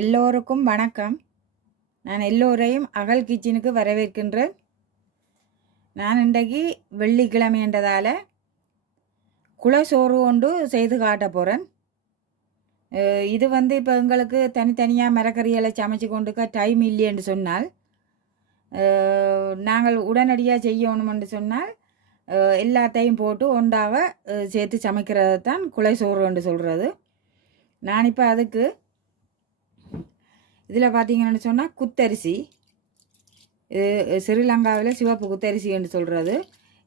எல்லோருக்கும் வணக்கம். நான் எல்லோரையும் அகல் கிச்சனுக்கு வரவேற்கின்றேன். நான் இன்றைக்கு வெள்ளிக்கிழமை என்றதால் குலசோறு ஒன்று செய்து காட்ட போகிறேன். இது இப்போ எங்களுக்கு தனித்தனியாக மரக்கறிகளை சமைச்சு கொண்டுக்க டைம் இல்லையென்று சொன்னால் நாங்கள் உடனடியாக செய்யணுமென்று சொன்னால் எல்லாத்தையும் போட்டு ஒன்றாக சேர்த்து சமைக்கிறது தான் குலசோறு என்று சொல்கிறது. நான் இப்போ அதுக்கு இதில் பார்த்தீங்கன்னு சொன்னால் குத்தரிசி, ஸ்ரீலங்காவில் சிவப்பு குத்தரிசி என்று சொல்கிறது.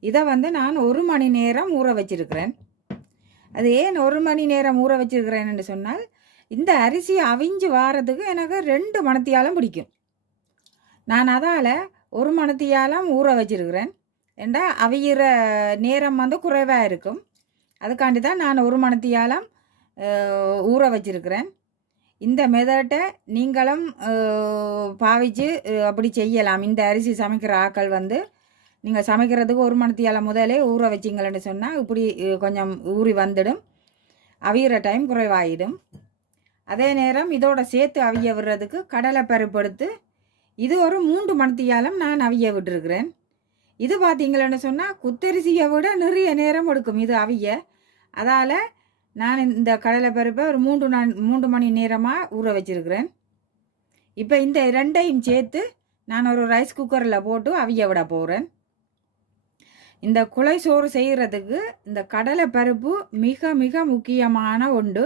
இதை நான் 1 மணி நேரம் ஊற வச்சிருக்கிறேன். அது ஏன் 1 மணி நேரம் ஊற வச்சிருக்கிறேன்னு சொன்னால் இந்த அரிசி அவிஞ்சு வாரத்துக்கு எனக்கு 2 மணித்தியாலம் பிடிக்கும். நான் அதால் 1 மணித்தியாலம் ஊற வச்சிருக்கிறேன். ஏண்டா அவிகிற நேரம் குறைவாக இருக்கும். அதுக்காண்டி தான் நான் 1 மணித்தியாலம் ஊற வச்சிருக்கிறேன். இந்த மெதட்டை நீங்களும் பாவிச்சு அப்படி செய்யலாம். இந்த அரிசி சமைக்கிற ஆக்கள் நீங்கள் சமைக்கிறதுக்கு 1 மணித்தியாலம் முதலே ஊற வச்சிங்களேன்னு சொன்னால் இப்படி கொஞ்சம் ஊறி வந்துடும், அவிகிற டைம் குறைவாயிடும். அதே நேரம் இதோட சேர்த்து அவிய விடுறதுக்கு கடலை பருப்பு எடுத்து இது ஒரு 3 மணித்தியாலம் நான் அவிய விட்டுருக்கிறேன். இது பார்த்தீங்களேன்னு சொன்னால் குத்தரிசியை விட நிறைய நேரம் எடுக்கும் இது அவிய. அதால் நான் இந்த கடலை பருப்பை ஒரு 3 மணி நேரமாக ஊற வச்சிருக்கிறேன். இப்போ இந்த 2ஐயும் சேர்த்து நான் ஒரு ரைஸ் குக்கரில் போட்டு அவிய விட போகிறேன். இந்த குலைசோறு செய்கிறதுக்கு இந்த கடலை பருப்பு மிக மிக முக்கியமான ஒன்று.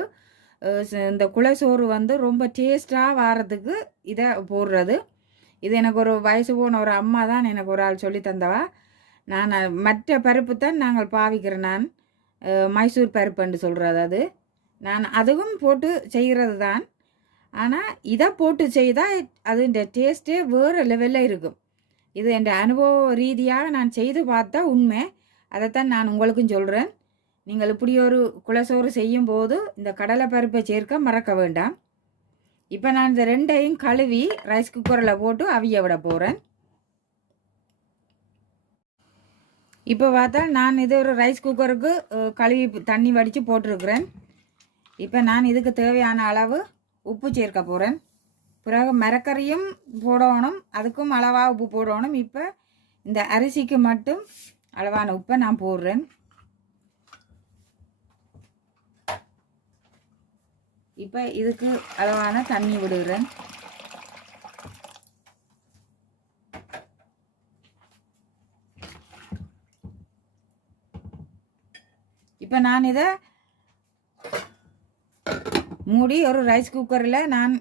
இந்த குலைசோறு ரொம்ப டேஸ்டாக வாரத்துக்கு இதை போடுறது. இது எனக்கு ஒரு வயசு போன ஒரு அம்மா தான் எனக்கு ஒரு ஆள் சொல்லி தந்தவா. நான் மற்ற பருப்பு தான் நாங்கள் பாவிக்கிறேன். நான் மைசூர் பருப்புன்னு சொல்கிறது. அது நான் அதுவும் போட்டு செய்கிறது தான். ஆனால் இதை போட்டு செய்தால் அது இந்த டேஸ்ட்டே வேறு லெவலில் இருக்கும். இது என் அனுபவ ரீதியாக நான் செய்து பார்த்தா உண்மை. அதைத்தான் நான் உங்களுக்கும் சொல்கிறேன். நீங்கள் இப்படி ஒரு குலசோறு செய்யும்போது இந்த கடலை பருப்பை சேர்க்க மறக்க வேண்டாம். இப்போ நான் இந்த 2ஐயும் கழுவி ரைஸ் குக்கரில் போட்டு அவிய விட போகிறேன். இப்போ பார்த்தா நான் இது ஒரு ரைஸ் குக்கருக்கு கழுவி தண்ணி வடித்து போட்டிருக்கிறேன். இப்போ நான் இதுக்கு தேவையான அளவு உப்பு சேர்க்க போகிறேன். பிறகு மரக்கறியும் போடணும், அதுக்கும் அளவாக உப்பு போடணும். இப்போ இந்த அரிசிக்கு மட்டும் அளவான உப்பை நான் போடுறேன். இப்போ இதுக்கு அளவான தண்ணி விடுகிறேன். இப்போ நான் இதை மூடி ஒரு ரைஸ் குக்கரில் நான்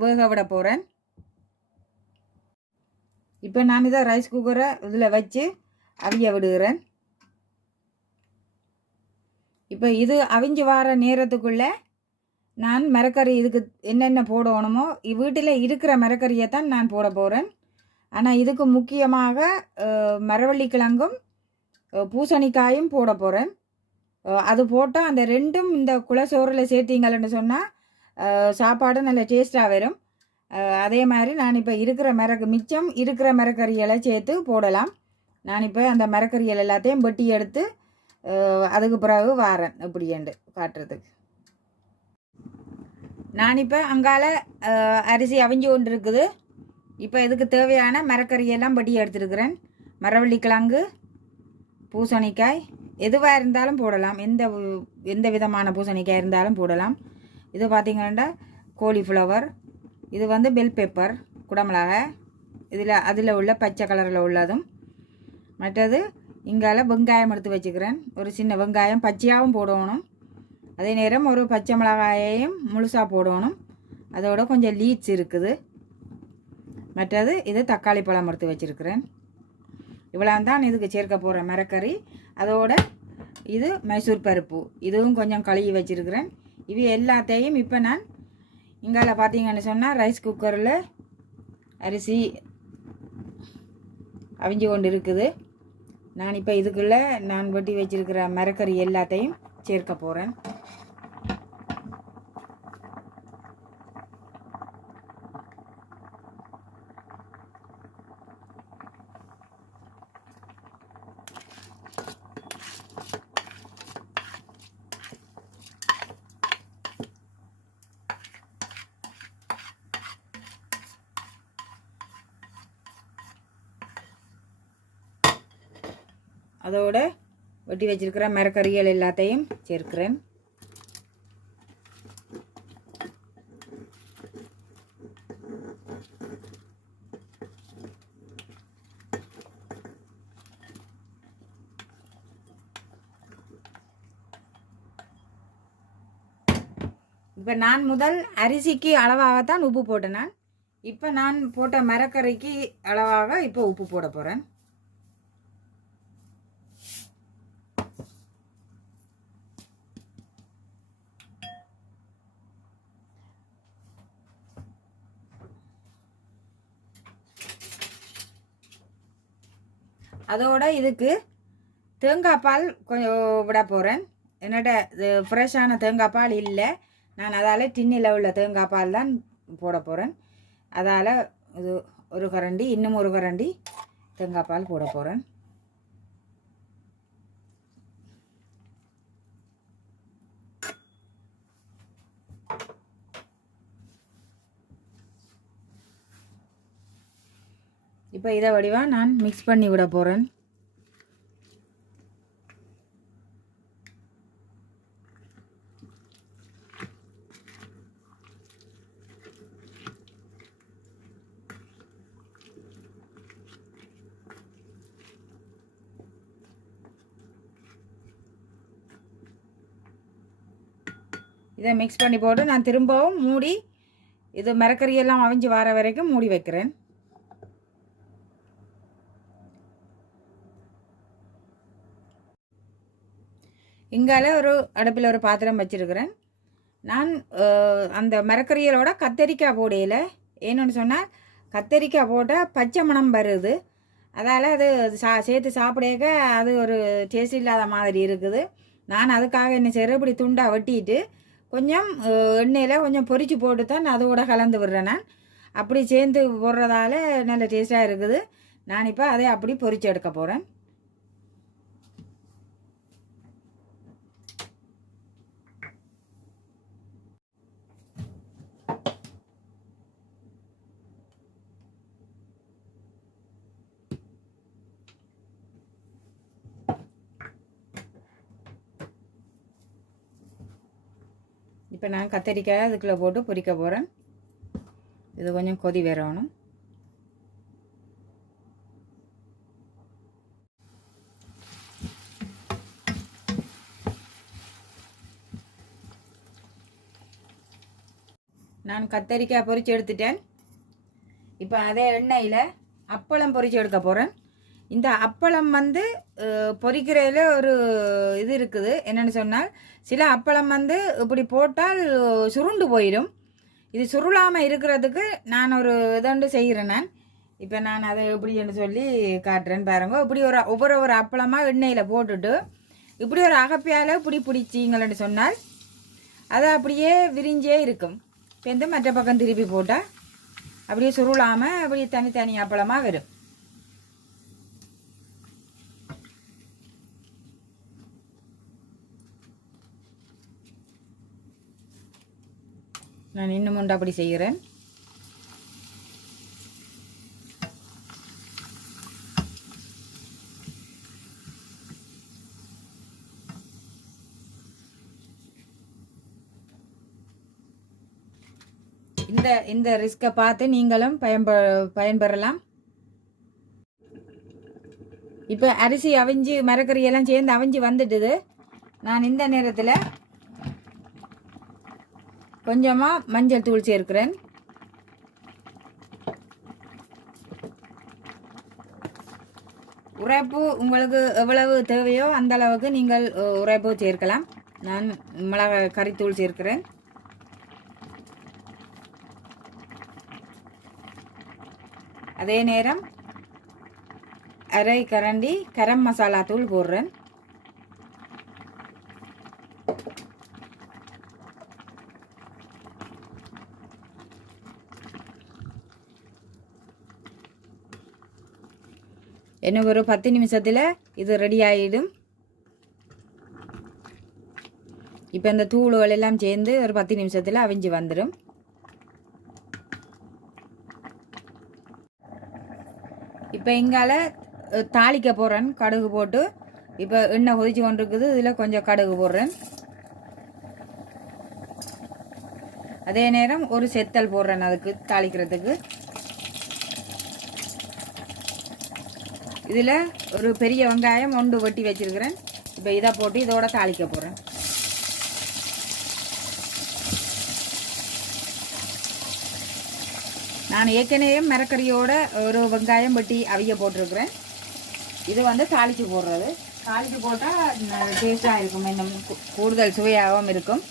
வேக விட போகிறேன். இப்போ நான் இதை ரைஸ் குக்கரை இதில் வச்சு அவிய விடுகிறேன். இப்போ இது அவிஞ்சு வர நேரத்துக்குள்ளே நான் மரக்கறி இதுக்கு என்னென்ன போடணுமோ வீட்டில் இருக்கிற மரக்கறியை தான் நான் போட போகிறேன். ஆனால் இதுக்கு முக்கியமாக மரவள்ளிக்கிழங்கும் பூசணிக்காயும் போட போகிறேன். அது போட்டால் அந்த 2ம் இந்த குலசோறில் சேர்த்திங்கன்னு சொன்னால் சாப்பாடு நல்ல டேஸ்ட்டாக வரும். அதே மாதிரி நான் இப்போ மிச்சம் இருக்கிற மரக்கறிகளை சேர்த்து போடலாம். நான் இப்போ அந்த மரக்கறிகள் எல்லாத்தையும் வெட்டி எடுத்து அதுக்கு பிறகு வாரேன் இப்படியேண்டு காட்டுறதுக்கு. நான் இப்போ அங்கால அரிசி அவிஞ்சு கொண்டு இருக்குது. இப்போ இதுக்கு தேவையான மரக்கறியெல்லாம் வெட்டி எடுத்துருக்கிறேன். மரவள்ளிக்கிழங்கு, பூசணிக்காய் எதுவாக இருந்தாலும் போடலாம். எந்த விதமான பூசணிக்காய் இருந்தாலும் போடலாம். இது பார்த்திங்கன்னா கோலிஃப்ளவர், இது பெல் பெப்பர், குடமிளகாய், அதில் உள்ள பச்சை கலரில் உள்ளதும். மற்றது இங்கால வெங்காயம் எடுத்து வச்சுக்கிறேன். ஒரு சின்ன வெங்காயம் பச்சையாகவும் போடணும். அதே நேரம் ஒரு பச்சை மிளகாயையும் முழுசாக போடணும். அதோட கொஞ்சம் லீட்ஸ் இருக்குது. மற்றது இது தக்காளி பழம் எடுத்து வச்சுருக்கிறேன். இவ்வளோ தான் இதுக்கு சேர்க்க போகிற மரக்கறி. அதோட இது மைசூர் பருப்பு, இதுவும் கொஞ்சம் கழுவி வச்சுருக்கிறேன். இவை எல்லாத்தையும் இப்போ நான் இங்கால பார்த்தீங்கன்னு சொன்னால் ரைஸ் குக்கரில் அரிசி அவிஞ்சு கொண்டு இருக்குது. நான் இப்போ இதுக்குள்ளே நான் வெட்டி வச்சுருக்கிற மரக்கறி எல்லாத்தையும் சேர்க்க போகிறேன். அதோட வெட்டி வச்சிருக்கிற மரக்கறிகள் எல்லாத்தையும் சேர்க்கிறேன். இப்போ நான் முதல் அரிசிக்கு அளவாகத்தான் உப்பு போட்டேன். நான் இப்போ நான் போட்ட மரக்கறிக்கு அளவாக இப்போ உப்பு போட போகிறேன். அதோட இதுக்கு தேங்காய் பால் கொஞ்சம் விட போகிறேன். என்னோட ஃப்ரெஷ்ஷான தேங்காய் பால் இல்லை, நான் அதால் டின்னில் உள்ள தேங்காய் பால் தான் போட போகிறேன். அதால் இது ஒரு கரண்டி, இன்னும் ஒரு கரண்டி தேங்காய் பால் போட போகிறேன். இப்போ இதை வடிவாக நான் மிக்ஸ் பண்ணி விட போகிறேன். இதை மிக்ஸ் பண்ணி போட்டு நான் திரும்பவும் மூடி இது மரக்கறியெல்லாம் அவிஞ்சு வர வரைக்கும் மூடி வைக்கிறேன். இங்கால ஒரு அடுப்பில் ஒரு பாத்திரம் வச்சுருக்கிறேன். நான் அந்த மரக்கறியலோட கத்தரிக்காய் போடையில் ஏன்னு சொன்னால் கத்தரிக்காய் போட்டால் பச்சை மணம் வருது. அதால் அது சேர்த்து சாப்பிடக்க அது ஒரு டேஸ்ட் இல்லாத மாதிரி இருக்குது. நான் அதுக்காக என்ன செய்கிறேன், இப்படி துண்டாக வெட்டிட்டு கொஞ்சம் எண்ணெயில் கொஞ்சம் பொரித்து போட்டு தான் அதோட கலந்து விடுறேன். நான் அப்படி சேர்ந்து போடுறதால நல்ல டேஸ்ட்டாக இருக்குது. நான் இப்போ அதை அப்படி பொரித்து எடுக்க போகிறேன். இப்போ நான் கத்தரிக்காய் அதுக்குள்ளே போட்டு பொரிக்க போகிறேன். இது கொஞ்சம் கொதி வரணும். நான் கத்தரிக்காய் பொரித்து எடுத்துட்டேன். இப்போ அதே எண்ணெயில் அப்பளம் பொரித்து எடுக்க போகிறேன். இந்த அப்பளம் வந்து பொரிக்கிறதுல ஒரு இது இருக்குது. என்னென்னு சொன்னால் சில அப்பளம் வந்து இப்படி போட்டால் சுருண்டு போயிடும். இது சுருளாமல் இருக்கிறதுக்கு நான் ஒரு இதொண்டு செய்கிறேன். நான் இப்போ நான் அதை எப்படின்னு சொல்லி காட்டுறேன் பாருங்க. இப்படி ஒவ்வொரு அப்பளமாக எண்ணெயில் போட்டுட்டு இப்படி ஒரு அகப்பையால் இப்படி பிடிச்சிங்கன்னு சொன்னால் அது அப்படியே விரிஞ்சே இருக்கும். இப்போ இந்த மற்ற பக்கம் திருப்பி போட்டால் அப்படியே சுருளாமல் அப்படியே தனித்தனி அப்பளமாக வரும். நான் இன்னும் ஒன்று அப்படி செய்கிறேன். இந்த ரிஸ்கை பார்த்து நீங்களும் பயன்பெறலாம். இப்போ அரிசி அவிஞ்சு மரக்கறியெல்லாம் சேர்ந்து அவிஞ்சு வந்துட்டுது. நான் இந்த நேரத்தில் கொஞ்சமாக மஞ்சள் தூள் சேர்க்கிறேன். உரைப்பு உங்களுக்கு எவ்வளவு தேவையோ அந்த அளவுக்கு நீங்கள் உரைப்பு சேர்க்கலாம். நான் மிளகாய் கறித்தூள் சேர்க்கிறேன். அதே நேரம் அரை கரண்டி கரம் மசாலா தூள் போடுறேன். இன்னும் ஒரு 10 நிமிஷத்தில் இது ரெடி ஆகிடும். இப்போ இந்த தூள்கள் எல்லாம் சேர்ந்து ஒரு 10 நிமிஷத்தில் அவிஞ்சு வந்துடும். இப்போ இங்கால தாளிக்க போகிறேன். கடுகு போட்டு இப்போ எண்ணெய் கொதிச்சு கொண்டு இருக்குது. இதில் கொஞ்சம் கடுகு போடுறேன். அதே நேரம் ஒரு செத்தல் போடுறேன் அதுக்கு தாளிக்கிறதுக்கு. இதில் ஒரு பெரிய வெங்காயம் ஒன்று வெட்டி வச்சிருக்கிறேன். இப்போ இதை போட்டு இதோட தாளிக்க போகிறேன். நான் ஏற்கனவே மரக்கறியோட ஒரு வெங்காயம் வெட்டி அவிய போட்டிருக்கிறேன். இது வந்து தாளித்து போடுறது. தாளித்து போட்டால் டேஸ்டாக இருக்கும், இன்னும் கூடுதல் சுவையாகவும் இருக்கும்.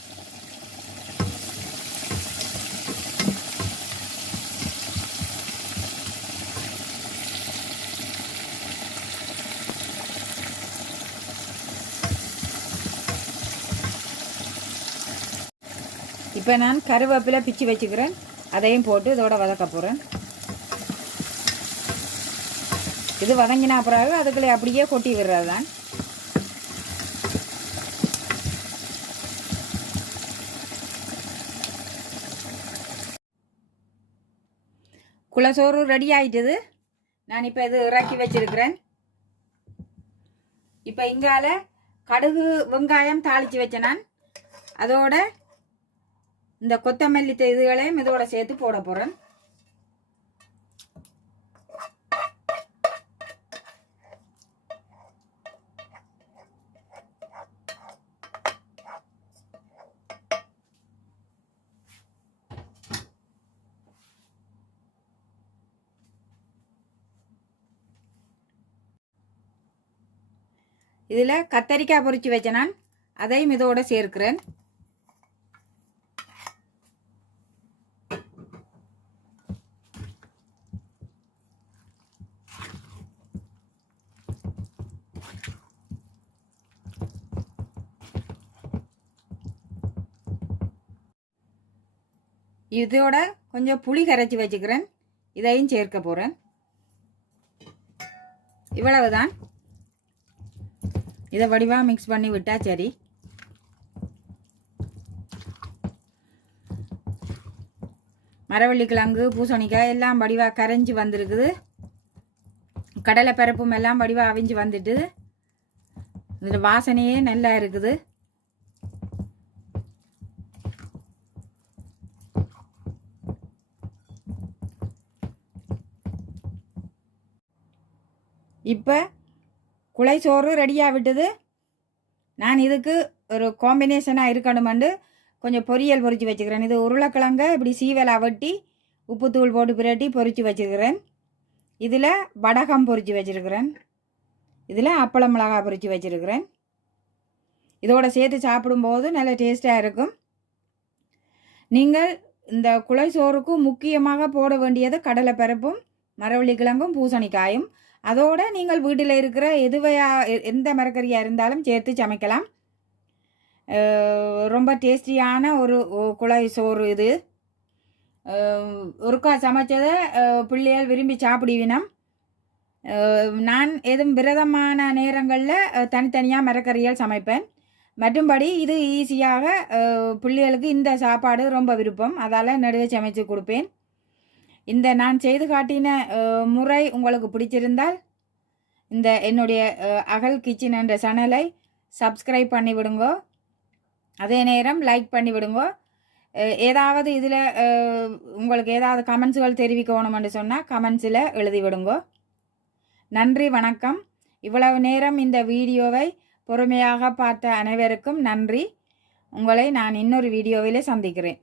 இப்போ நான் கருவேப்பிலை பிச்சு வச்சுக்கிறேன். அதையும் போட்டு இதோட வதக்க போகிறேன். இது வதங்கினா பிறகு அதுக்குள்ளே அப்படியே கொட்டி விடுறது தான். குலசோறு ரெடி ஆயிட்டது. நான் இப்போ இது இறக்கி வச்சிருக்கிறேன். இப்போ இங்கால கடுகு வெங்காயம் தாளித்து வச்சேன் நான். அதோட இந்த கொத்தமல்லி இதுகளையும் இதோட சேர்த்து போட போகிறேன். இதில் கத்தரிக்காய் பொரிச்சு வச்சேன் நான். அதையும் இதோட சேர்க்கிறேன். இதோட கொஞ்சம் புளி கரைச்சி வச்சுக்கிறேன். இதையும் சேர்க்க போகிறேன். இவ்வளவுதான். இதை வடிவாக மிக்ஸ் பண்ணி விட்டா சரி. மரவள்ளி கிழங்கு பூசணிக்காய் எல்லாம் வடிவாக கரைஞ்சி வந்திருக்குது. கடலை பருப்பும் எல்லாம் வடிவாக அவிஞ்சு வந்துட்டு இதில் வாசனையே நல்லா இருக்குது. இப்போ குழைச்சோறு ரெடியாக விட்டது. நான் இதுக்கு ஒரு காம்பினேஷனாக இருக்கணுமெண்டு கொஞ்சம் பொரியல் பொரித்து வச்சுக்கிறேன். இது உருளைக்கிழங்க இப்படி சீவலை வெட்டி உப்புத்தூள் போட்டு பிரட்டி பொரித்து வச்சுக்கிறேன். இதில் வடகம் பொரித்து வச்சுருக்கிறேன். இதில் அப்பளம் மிளகாய் பொரித்து வச்சுருக்கிறேன். இதோட சேர்த்து சாப்பிடும்போது நல்ல டேஸ்ட்டாக இருக்கும். நீங்கள் இந்த குழைச்சோறுக்கு முக்கியமாக போட வேண்டியது கடலை பருப்பும் மரவள்ளி கிழங்கும் பூசணிக்காயும். அதோடு நீங்கள் வீட்டில் இருக்கிற எந்த மரக்கறியாக இருந்தாலும் சேர்த்து சமைக்கலாம். ரொம்ப டேஸ்டியான ஒரு குழை சோறு இது. ஒருக்கா சமைச்சதை பிள்ளைகள் விரும்பி சாப்பிடுவினம். நான் எதுவும் விரதமான நேரங்களில் தனித்தனியாக மரக்கறியால் சமைப்பேன். மற்றும்படி இது ஈஸியாக பிள்ளைகளுக்கு இந்த சாப்பாடு ரொம்ப விருப்பம். அதால் நடுவே சமைச்சு கொடுப்பேன். இந்த நான் செய்து காட்டின முறை உங்களுக்கு பிடிச்சிருந்தால் இந்த என்னுடைய அகல் கிச்சன் என்ற சேனலை சப்ஸ்கிரைப் பண்ணி விடுங்கோ. அதே நேரம் லைக் பண்ணி விடுங்கோ. ஏதாவது இதில் உங்களுக்கு ஏதாவது கமெண்ட்ஸுகள் தெரிவிக்கணும்னு சொன்னால் கமெண்ட்ஸில் எழுதி விடுங்கோ. நன்றி, வணக்கம். இவ்வளவு நேரம் இந்த வீடியோவை பொறுமையாக பார்த்த அனைவருக்கும் நன்றி. உங்களை நான் இன்னொரு வீடியோவிலே சந்திக்கிறேன்.